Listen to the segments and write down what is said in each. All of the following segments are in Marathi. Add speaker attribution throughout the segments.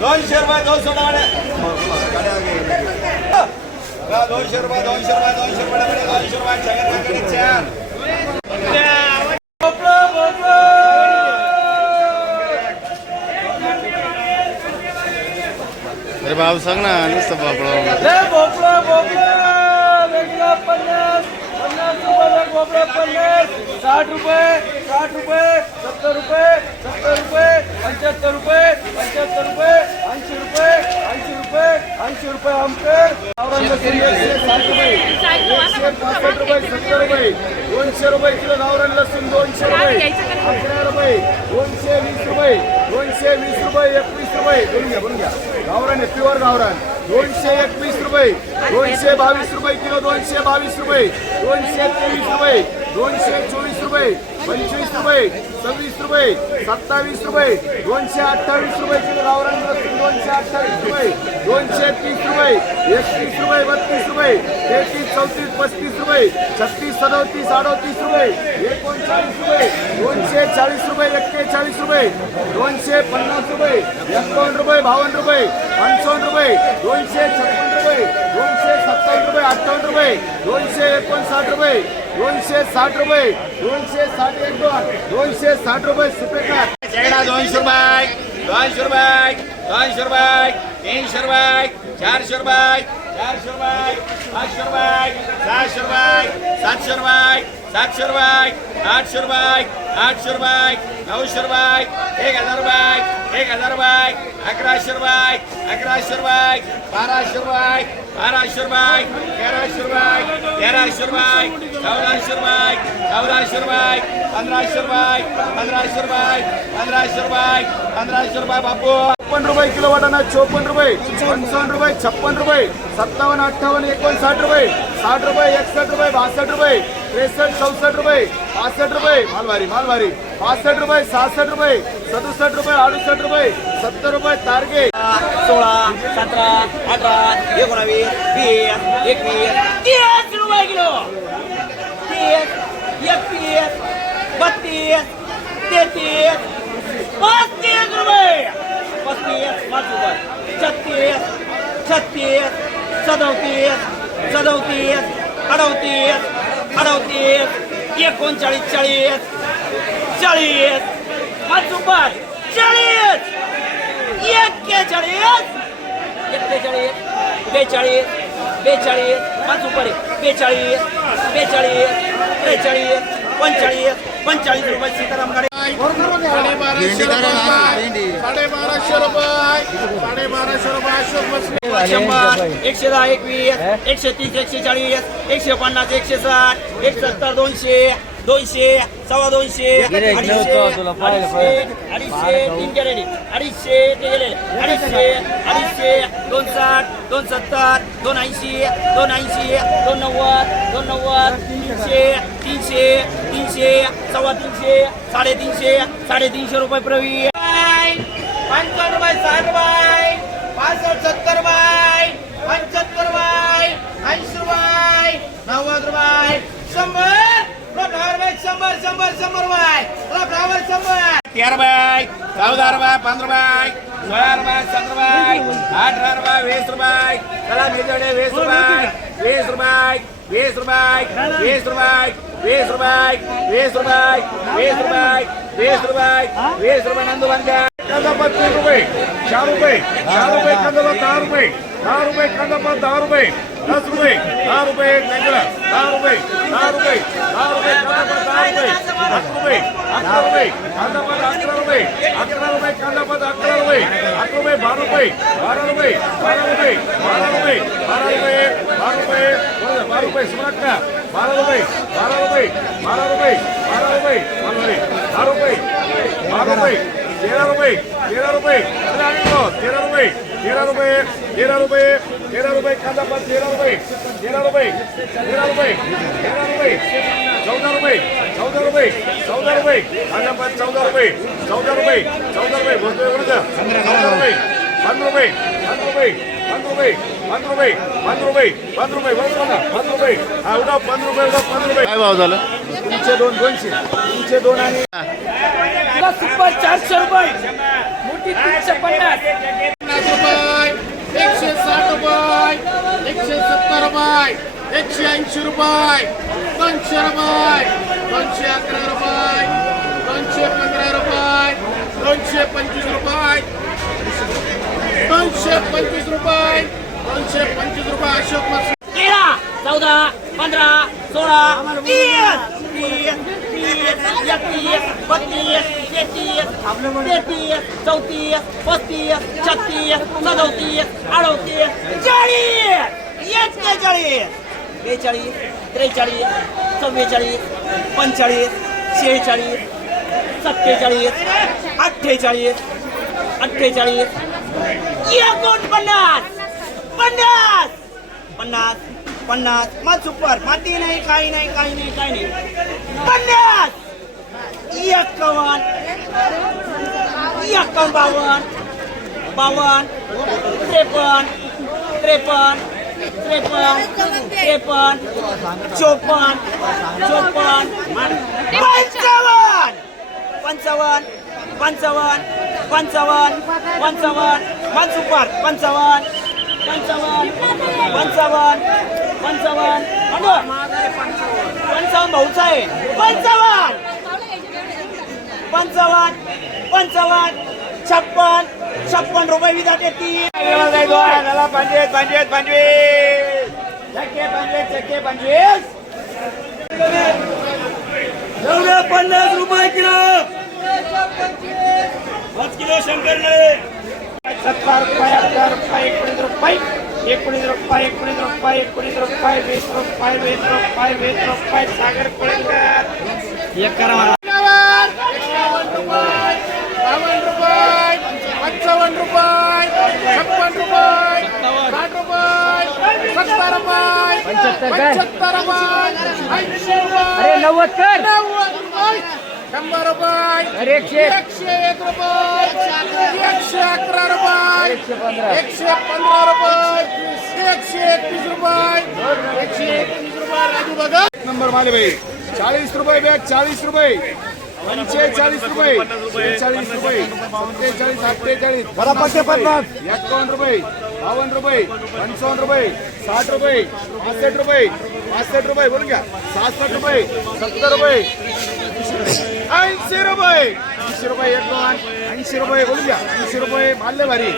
Speaker 1: दोनशे रुपये दोनशे रुपये हा, दोनशे रुपये दोनशे रुपये दोनशे रुपये दोनशे रुपये जगत काकडे चार
Speaker 2: अरे भाऊ सांग ना नुसतं बापडा
Speaker 3: पन्नास पन्नास रुपये भोपळा पन्नास. साठ रुपये साठ रुपये सत्तर रुपये सत्तर रुपये पंच्याहत्तर रुपये पंच्याहत्तर रुपये. ऐंशी रुपये ऐंशी रुपये ऐंशी रुपये आमकर साठ रुपये. पासष्ट रुपये सत्तर रुपये. दोनशे रुपये किलो गावरान लसूण दोनशे रुपये. अकरा रुपये. दोनशे वीस रुपये. दोनशे वीस रुपये एकवीस रुपये. बोलून घ्या बोलून घ्या. गावरान आहे प्युअर गावरान. दोनशे एकवीस रुपये. दोनशे बावीस रुपये किलो दोनशे बावीस रुपये. दोनशे तेवीस रुपये. दोनशे चोवीस रुपये. पंचवीस रुपये सव्वीस रुपये सत्तावीस रुपये दोनशे अठ्ठावीस रुपये किलो गावरान लसूण दोनशे अठ्ठावीस रुपये दोनशे तीस रुपये एकतीस रुपये बत्तीस रुपये तेहतीस चौतीस पस्तीस रुपये छत्तीस सदोतीस अडोतीस रुपये एकोणचाळीस रुपये दोनशे चाळीस रुपये एक्केचाळीस रुपये दोनशे पन्नास रुपये एकावन्न रुपये बावन्न रुपये पंचावन्न रुपये दोनशे छप्पन्न रुपये दोनशे सत्तावीस रुपये अठ्ठावन्न रुपये दोनशे एकोणसाठ रुपये दोनशे साठ रुपये दोनशे साठ एक दोन दोनशे साठ रुपये सुपेकार.
Speaker 1: शेकडा दोनशे रुपये दोनशे रुपये दोनशे रुपये तीनशे रुपये चारशे रुपये चारशे रुपये पाचशे रुपये सहाशे रुपये सातशे रुपये सातशे रुपये आठशे रुपये आठशे रुपये નવસો રૂપિયા એક હજાર રૂપિયા એક હજાર રૂપિયા અકરાશો રૂપિયા અકરાશો રૂપિયા બારાશો રૂપિયા બારાશો રૂપિયા તેરાશો રૂપિયા તેરાશો રૂપિયા ચૌરાશો રૂપિયા ચૌરાશો રૂપિયા પંદરાશો રૂપિયા પંદરાશો રૂપિયા પંદરાશો રૂપિયા પંદરાશો રૂપિયા બાપુ.
Speaker 3: છપ્પન રૂપિયા કિલો વાટાના ચોપન રૂપિયા, પંચાવન રૂપિયા, છપ્પન રૂપિયા, સત્તાવન અઠાવન એકોણસાઠ રૂપિયા, સાઠ રૂપિયા, એકસઠ રૂપિયા, બાસઠ રૂપિયા त्रेसष्ट, चौसष्ट रुपये, पासष्ट रुपये, मालवारी मालवारी, पासष्ट रुपये, सहासष्ट रुपये, सदुसष्ट रुपये, अडुसष्ट रुपये, सत्तर रुपये तारगे
Speaker 4: सोळा, सतरा, अठरा, एकोणावीस, वीस, एकवीस, तीस रुपये किलो. तीस बत्तीस पस्तीस रुपये. पस्तीस रुपये. छत्तीस छत्तीस, सदोतीस सदोतीस, अडोतीस अडवतीस एकोणचाळीस चाळीस चाळीस पाच चाळीस एक्केचाळीस एक्केचाळीस बेचाळीस बेचाळीस पाच रुपये बेचाळीस बेचाळीस त्रेचाळीस पंचाळीस पंचाळीस रुपये सीताराम गाडी
Speaker 2: भेंडी धरा ना
Speaker 1: साडेबाराशे रुपये. साडेबाराशे रुपये अशोक बसले.
Speaker 4: शंभर एकशे दहा एकवीस एकशे तीस एकशे चाळीस एकशे पन्नास एकशे साठ एक सत्तर दोनशे दोनशे सव्वा दोनशे अडीचशे अडीचशे अडीचशे तीन गेलेले अडीचशे ते गेलेले अडीचशे अडीचशे दोन साठ दोन सत्तर दोन ऐंशी दोन ऐंशी दोन नव्वद दोन नव्वद तीनशे तीनशे तीनशे सव्वा तीनशे साडेतीनशे साडेतीनशे रुपये प्रवीण. पंचावन्न रुपये साठ रुपये पासष्ट सत्तर रुपये पंच्याहत्तर रुपये ऐंशी रुपये नव्वद रुपये शंभर फ्लावर रुपये शंभर शंभर शंभर रुपये फ्लावर शंभर
Speaker 1: तेरा रुपये चौदा रुपये पंधरा रुपये सोळा रुपये सतरा रुपये अठरा रुपये वीस रुपये चला मिरजोडे वीस रुपये वीस रुपये वीस रुपये वीस रुपये वीस रुपये वीस रुपये वीस रुपये वीस रुपये वीस रुपये नंदू बनकर
Speaker 3: कांदापात तीन रुपये चार रुपये चार रुपये कांदापात दहा रुपये दहा रुपये कांदापात दहा रुपये दस रुपये दहा रुपये कांदा दहा रुपये दहा रुपये दहा रुपये कांदापात दहा रुपये अकरा रुपये अकरा रुपये कांदापात अकरा रुपये अकरा रुपये कांदापात अकरा रुपये अकरा रुपये बारा रुपये बारा रुपये बारा रुपये बारा रुपये बारा रुपये बारा रुपये बरं, बारा रुपये सुमार का बारा रुपये बारा रुपये बारा रुपये बारा रुपये बारा रुपये बारा रुपये बारा रुपये तेरा रुपये तेरा रुपये अरे आगे लो, तेरा रुपये तेरा रुपये तेरा रुपये तेरा रुपये कांदा पात तेरा रुपये तेरा रुपये तेरा रुपये तेरा रुपये चौदा रुपये चौदा रुपये चौदा रुपये कांदा पात चौदा रुपये चौदा रुपये चौदा रुपये बोलतोय बरोबर चौदा रुपये पंधरा रुपये पंधरा रुपये पंधरा रुपये पंधरा रुपये पंधरा रुपये पंधरा रुपये बरोबर ना? पंधरा रुपये. हा उठा पंधरा रुपये उठा पंधरा रुपये.
Speaker 2: काय भाव झालं?
Speaker 3: तुमचे दोन दोनशे. तुमचे दोन आणि
Speaker 4: सुपर चारशे रुपये. मोठी तीनशे पन्नास.
Speaker 2: एकशे ऐंशी रुपये. दोनशे रुपये. दोनशे अकरा रुपये. दोनशे पंधरा रुपये. दोनशे पंचवीस रुपये. दोनशे पंचवीस रुपये. दोनशे पंचवीस रुपये अशोक
Speaker 4: तेरा चौदा पंधरा सोळा एकतीस बत्तीस तेहतीस तेहतीस चौतीस पस्तीस छत्तीस सदोतीस अडोतीस चाळीस. एक्केचाळीस बेचाळीस त्रेचाळीस चव्वेचाळीस पंचेचाळीस शेहेचाळीस सत्तेचाळीस अठ्ठेचाळीस अठ्ठेचाळीस. एकोणपन्नास पन्नास? पन्नास! पन्नास मग सुपर. माती नाही काही नाही काही नाही काही नाही. पन्नास! एक्कावन्न. एक्कावन्न बावन्न. बावन्न. त्रेपन्न. त्रेपन्न. त्रेपन्न त्रेपन्न चोपन्न चोपन्न पंचावन्न पंचावन्न पंचावन्न पंचावन्न पंचावन्न मन सुपर पंचावन्न पंचावन्न पंचावन्न पंचावन्न पंचावन्न भाऊचा आहे. पंचावन्न पंचावन्न पंचावन्न छप्पन छप्पन रुपये विधाते तीन।
Speaker 5: पंचवीस पंचवीस पंचवीस चक्के पंचवीस चक्के पंचवीस
Speaker 6: एवढे पन्नास रुपये किलो। पाच किलो शंकर
Speaker 5: सत्तर रुपये अठरा रुपये एकोणीस रुपये एकोणीस रुपये एकोणीस रुपये एकोणीस रुपये वीस रुपये वीस रुपये वीस रुपये सागर कोळीकर।
Speaker 4: एक करा
Speaker 2: बावन्न रुपये पंचावन्न रुपये छप्पन रुपये साठ रुपये सत्तर रुपये
Speaker 6: नव्वद कर.
Speaker 2: शंभर रुपये.
Speaker 6: अरे एकशे.
Speaker 2: एकशे एक रुपये. एकशे अकरा रुपये. एकशे पंधरा. रुपये. एकशे एकवीस रुपये. एकशे एकवीस रुपये राजू बघा. नंबर माले भाई चाळीस रुपये बॅग चाळीस रुपये. पंचेचाळीस रुपये. शेहेचाळीस रुपये. सत्तेचाळीस अठ्ठेचाळीस. पन्नास एकावन्न रुपये. बावन्न रुपये पंचावन्न रुपये साठ रुपये पासष्ट रुपये पासष्ट रुपये बोलून घ्या सहासष्ट रुपये सत्तर रुपये ऐंशी रुपये ऐंशी रुपये एक दोन ऐंशी रुपये बोलून घ्या ऐंशी रुपये मानले भारी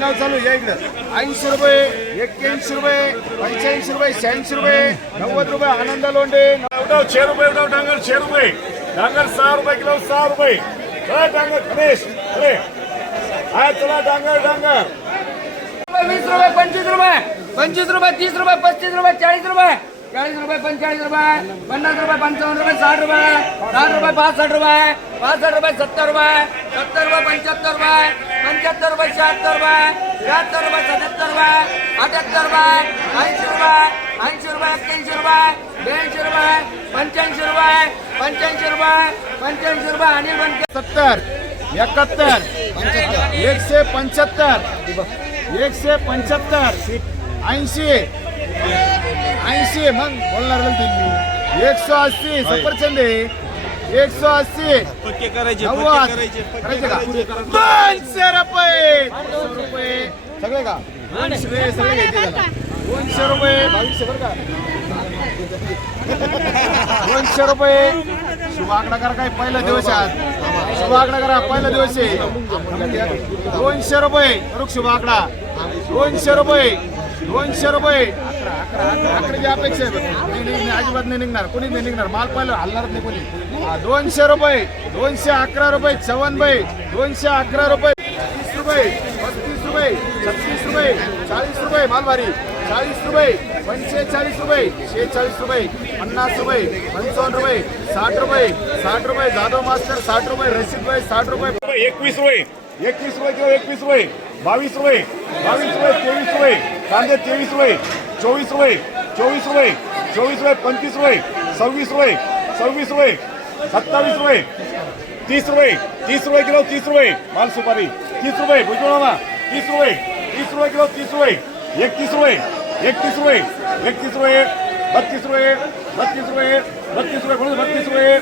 Speaker 2: नाव चालू या इकडं ऐंशी रुपये एक्क्याऐंशी रुपये पंच्याऐंशी रुपये शहाऐंशी रुपये नव्वद रुपये आनंद लोंडे
Speaker 3: उठाव छे रुपये उठाव डांगर छे रुपये डांगर सहा रुपये किलो सहा रुपये चला डांगर गणेश अरे हा चला डांगर डांगर
Speaker 6: वीस रुपये पंचवीस रुपये. पंचवीस रुपये तीस रुपये पस्तीस रुपये चाळीस रुपये. चाळीस रुपये पंचेचाळीस रुपये. पन्नास रुपये पंचावन्न रुपये साठ रुपये. साठ रुपये पासष्ट रुपये. पासष्ट रुपये सत्तर रुपये. सत्तर रुपये पंच्याहत्तर रुपये. पंच्याहत्तर रुपये शहात्तर रुपये. शहात्तर रुपये सत्याहत्तर रुपये. अठ्याहत्तर रुपये. ऐंशी रुपये. ऐंशी रुपये एक्क्याऐंशी रुपये. ब्याऐंशी रुपये. पंच्याऐंशी रुपये. पंच्याऐंशी रुपये. पंच्याऐंशी रुपये आणि बनके
Speaker 2: सत्तर. एकाहत्तर. एकशे पंच्याहत्तर. एकशे पंच्याहत्तर ऐंशी ऐंशी मग बोलणार मी एकशे अस्सी सफरचंद आहे एकशे अस्सी नव्वद. करायचे का? दोनशे रुपये. दोनशे रुपये. सगळे का? दोनशे सगळे. दोनशे रुपये. बावीसशे बरं का? दोनशे रुपये. शुभ आकडा करा काय पहिला दिवस आहे आज शुभ आकडा करा पहिला दिवस आहे दोनशे रुपये. करू शुभ आकडा दोनशे रुपये दोनशे रुपये अकराची अपेक्षा आहे अजिबात नाही निघणार कोणी नाही निघणार माल पहिलं हलणारच नाही कोणी दोनशे रुपये दोनशे अकरा रुपये चव्हाण बाई दोनशे अकरा रुपये तीस रुपये पस्तीस रुपये छत्तीस रुपये चाळीस रुपये मालवारी चाळीस रुपये पंचेचाळीस रुपये शेहेचाळीस रुपये पन्नास रुपये पंचावन्न रुपये साठ रुपये साठ रुपये जाधव मास्टर साठ रुपये रशीद भाई साठ रुपये
Speaker 3: एकवीस रुपये एकवीस रुपये किंवा एकवीस रुपये बावीस रुपये बावीस रुपये तेवीस रुपये कांदे तेवीस रुपये चोवीस रुपये चोवीस रुपये चोवीस रुपये पंचवीस रुपये सव्वीस रुपये सव्वीस रुपये सत्तावीस रुपये तीस रुपये तीस रुपये किलो तीस रुपये माल सुपारी तीस रुपये बुजू तीस रुपये तीस रुपये किलो तीस रुपये एकतीस रुपये एकतीस रुपये एकतीस रुपये बत्तीस रुपये बत्तीस रुपये बत्तीस रुपये म्हणून बत्तीस रुपये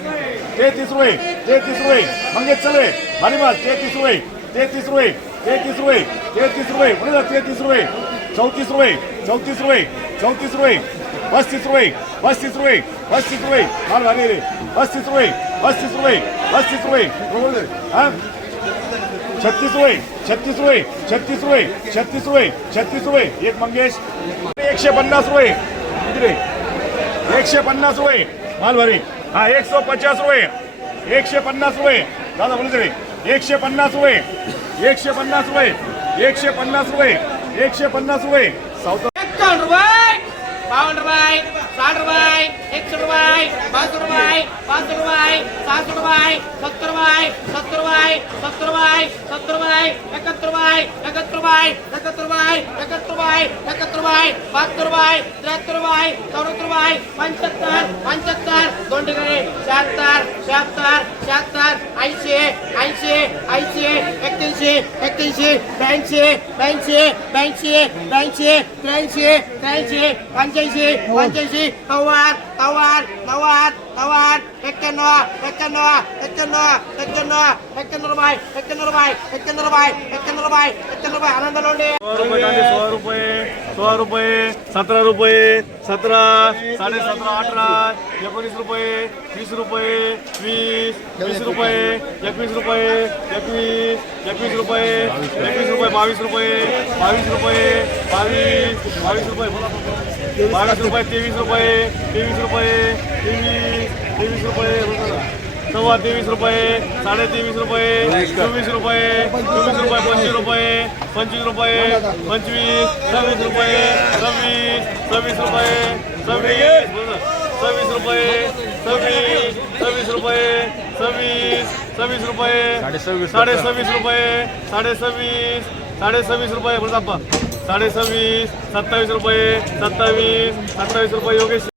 Speaker 3: तेहतीस रुपये तेहतीस रुपये मंगेश चले भारी माल तेहतीस रुपये तेहतीस रुपये तेहतीस रुपये तेहतीस रुपये बोलो तेहतीस रुपये चौतीस रुपये चौतीस रुपये चौतीस रुपये
Speaker 7: पस्तीस रुपये पस्तीस रुपये पस्तीस रुपये माल भारी रे पस्तीस रुपये पस्तीस रुपये पस्तीस रुपये? हा छत्तीस रुपये छत्तीस रुपये छत्तीस रुपये छत्तीस रुपये छत्तीस रुपये एक मंगेश एकशे पन्नास रुपये एकशे पन्नास रुपये माल भारी हा एक सौ पचास रुपये एकशे पन्नास रुपये दादा बोलू रे एकशे पन्नास रुपये एकशे पन्नास रुपये एकशे पन्नास रुपये एकशे पन्नास रुपये साऊथ
Speaker 4: एकावन्न रुपये बावन्न रुपये साठ रुपये एकशे रुपये पाचशे रुपये पाचशे रुपये सहाशे रुपये, सत्तर रुपये सत्तर रुपये सत्तर रुपये सत्तर रुपये, एकाहत्तर रुपये एकाहत्तर रुपये एकाहत्तर रुपये एकाहत्तर रुपये एकाहत्तर रुपये, बहात्तर रुपये त्र्याहत्तर रुपये चौऱ्याहत्तर रुपये पंच्याहत्तर पंच्याहत्तर दोन ठिकाणी शहात्तर शहात्तर शहात्तर ऐंशी ऐंशी ऐंशी एक्क्याऐंशी एक्क्याऐंशी ब्याऐंशी ब्याऐंशी ब्याऐंशी ब्याऐंशी त्र्याऐंशी त्र्याऐंशी पंच्याऐंशी पंच्याऐंशी नव्वद नव्वद 塔湾，塔湾。एक्क्याण्णव एक्क्याण्णव एक्क्याण्णव एक्क्याण्णव एक्क्याण्णव रुपये एक्क्याण्णव रुपये एक्क्याण्णव रुपये एक्क्याण्णव रुपये एक्क्याण्णव रुपये आनंद लोंढे
Speaker 7: सोळा रुपये सोळा रुपये सोळा रुपये सतरा रुपये सतरा साडे सतरा अठरा एकोणीस रुपये वीस रुपये वीस वीस रुपये एकवीस रुपये एकवीस एकवीस रुपये एकवीस रुपये बावीस रुपये बावीस रुपये बावीस बावीस रुपये बोला. बावीस रुपये तेवीस रुपये तेवीस रुपये तेवीस तेवीस रुपये. सव्वा तेवीस रुपये साडे तेवीस रुपये चोवीस रुपये चोवीस रुपये पंचवीस रुपये पंचवीस रुपये पंचवीस सव्वीस रुपये सव्वीस सव्वीस रुपये सव्वीस. सव्वीस रुपये सव्वीस सव्वीस रुपये सव्वीस सव्वीस रुपये साडे सव्वीस रुपये साडे सव्वीस साडे सव्वीस रुपये साडे सव्वीस सत्तावीस रुपये सत्तावीस सत्तावीस रुपये योगेश